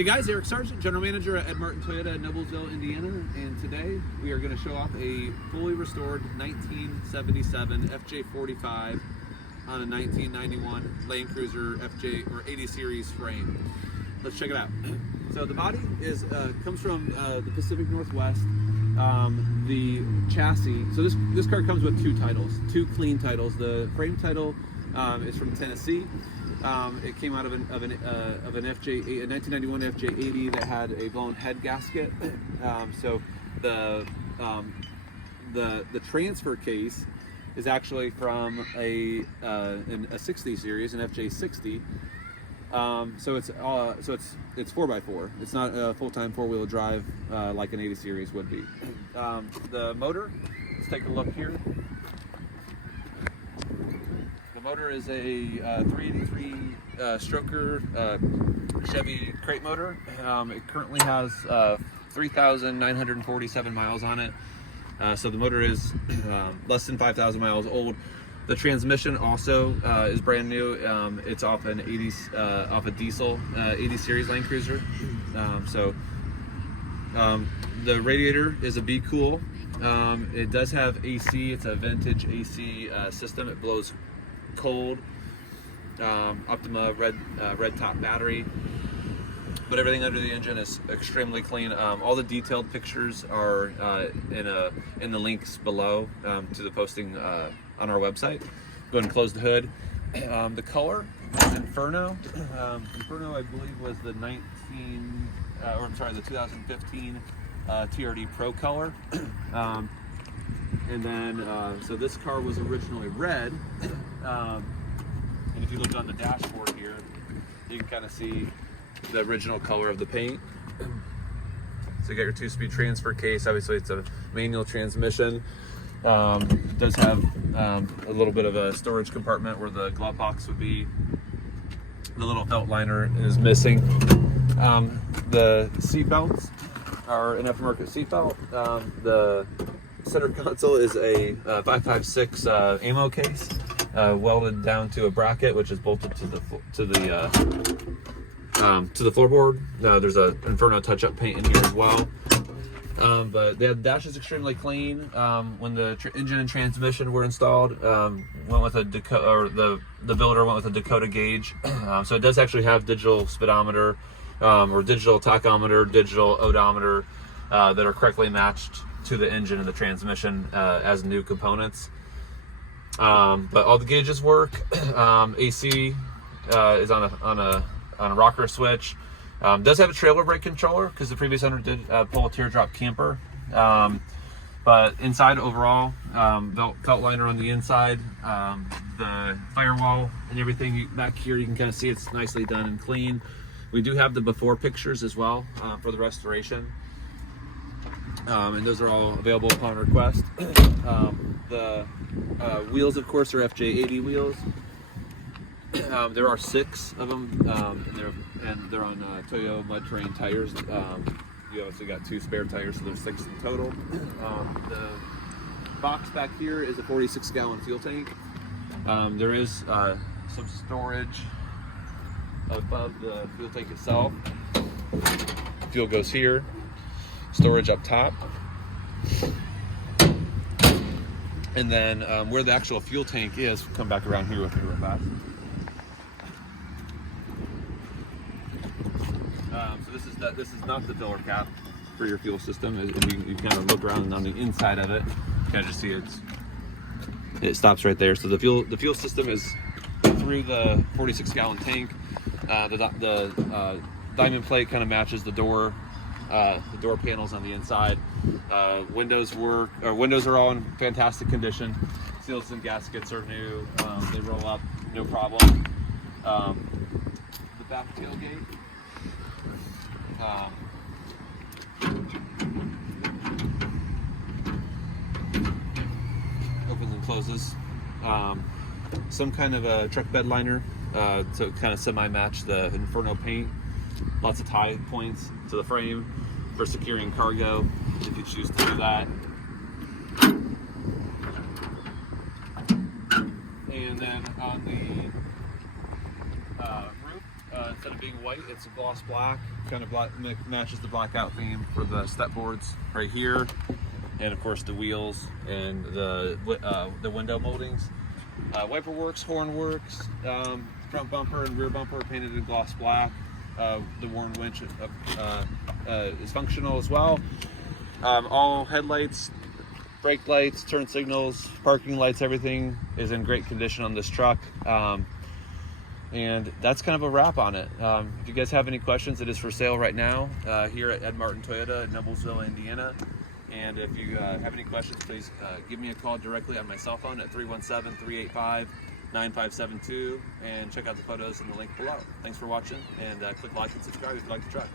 Hey guys, Eric Sargent, General Manager at Martin Toyota in Noblesville, Indiana, and today we are going to show off a fully restored 1977 FJ45 on a 1991 Land Cruiser FJ or 80 series frame. Let's check it out. So the body is comes from the Pacific Northwest. The chassis. So this car comes with two titles, two clean titles. The frame title is from Tennessee. It came out of an FJ, a 1991 FJ80 that had a blown head gasket. So the transfer case is actually from a 60 series, an FJ60. So it's 4x4. It's not a full-time four-wheel drive like an 80 series would be. The motor, let's take a look here. The motor is a 383 Stoker Chevy crate motor. It currently has 3,947 miles on it. So the motor is less than 5,000 miles old. The transmission also is brand new. It's off an 80s, off a diesel 80 series Land Cruiser. The radiator is a B Cool. It does have AC. It's a vintage AC system. It blows cold. Optima red top battery. But everything under the engine is extremely clean. All the detailed pictures are in the links below to the posting on our website. Go ahead and close the hood. The color is Inferno. Inferno, I believe, was the 2015 TRD Pro color. And then, so this car was originally red. And if you look on the dashboard here, you can kind of see the original color of the paint. So you got your 2-speed transfer case. Obviously it's a manual transmission. It does have a little bit of a storage compartment where the glove box would be. The little belt liner is missing. The seat belts are an aftermarket seat belt. The center console is a 556 ammo case, welded down to a bracket, which is bolted to the floorboard. There's a Inferno touch-up paint in here as well. But the dash is extremely clean. When the engine and transmission were installed, went with a the builder went with a Dakota gauge. So it does actually have digital speedometer, or digital tachometer, digital odometer that are correctly matched to the engine and the transmission as new components. But all the gauges work. AC is on a rocker switch. Does have a trailer brake controller because the previous owner did pull a teardrop camper. But inside overall, belt liner on the inside, the firewall and everything back here, you can kind of see it's nicely done and clean. We do have the before pictures as well for the restoration. And those are all available upon request. The wheels, of course, are FJ80 wheels. There are 6 of them, and they're on Toyo mud terrain tires. You obviously got 2 spare tires, so there's 6 in total. The box back here is a 46-gallon fuel tank. There is some storage above the fuel tank itself. Fuel goes here. Storage up top. And then where the actual fuel tank is, come back around here with me real fast. So this is not the filler cap for your fuel system. And you kind of look around on the inside of it, you kind of just see it stops right there. So the fuel system is through the 46-gallon tank. The diamond plate kind of matches the door panels on the inside. Windows are all in fantastic condition. Seals and gaskets are new. They roll up, no problem. The back tailgate. Opens and closes. Some kind of a truck bed liner to kind of semi-match the Inferno paint. Lots of tie points to the frame for securing cargo if you choose to do that. And then on the roof, instead instead of being white, it's a gloss black. Kind of black, matches the blackout theme for the step boards right here, and of course the wheels and the window moldings. Wiper works, horn works, front bumper and rear bumper are painted in gloss black. The Warren winch is functional as well. All headlights, brake lights, turn signals, parking lights, everything is in great condition on this truck. And that's kind of a wrap on it. If you guys have any questions, it is for sale right now here at Ed Martin Toyota in Noblesville, Indiana. And if you have any questions, please give me a call directly on my cell phone at 317-385-9572 and check out the photos in the link below. Thanks for watching, and click like and subscribe if you like the truck.